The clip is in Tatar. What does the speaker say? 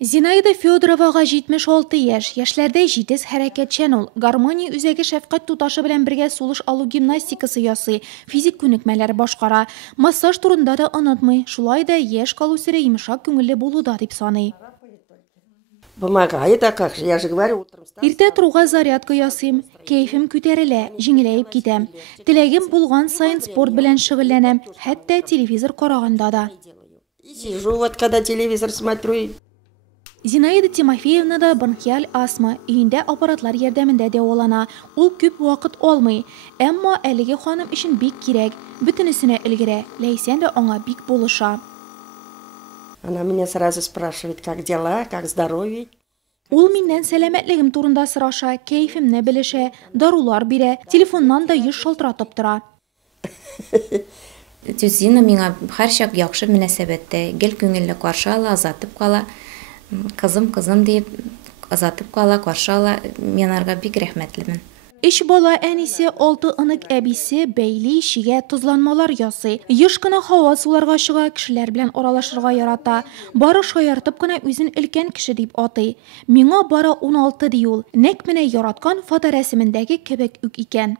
Zinaida Fyodorova'ga 76 yaş, yaşlarda җитез хәрәкәтчән ул. Гармония үзәге шәфкать туташы белән бергә сулыш алу гимнастикасы ясый, физик күнекмәләр башкара. Массаж турында да онытмый, шулай да яшь калу сире йомшак күңелле булуда дип саный. Помогает, а как же, я же говорю, утром Иртә торуга зарядка ясыйм, кәйфем күтәрелә, җиңеләеп китәм. Теләгем булган сайын спорт белән шөгыльләнәм, хәтта телевизор караганда да. и сижу, вот когда телевизор смотрю, Зинаида Тимофеевна да бронхиаль астма, өендә аппаратлар ярдәмендә дәвалана. Ул күп вакыт алмый, әмма әлеге ханым өчен бик кирәк. Бөтенесенә өлгерә, Ләйсән дә аңа бик булыша. она меня сразу спрашивает, как дела, как здоровье. Ул миннән сәламәтлегем турында сораша, кәйфемне белешә, дарулар бирә, телефоннан да еш шалтыратып тора. Зина миңа һәрчак яхшы мөнәсәбәттә, гел күңелле каршы ала, азатып кала. Кызым дип азатып кала, каршы ала. Мен арга бик рәхмәтлемен. Эш бала әнисе, 6 ынык әбисе бәйли ишигә тозланмалар ясый. Еш кына һава суларга чыга, кешеләр белән аралашырга ярата. Бары шаяртып кына үзен өлкән кеше дип атый. Миңа бары 16 ди ул. Нәкъ менә яраткан фоторәсемендәге кебек үк икән.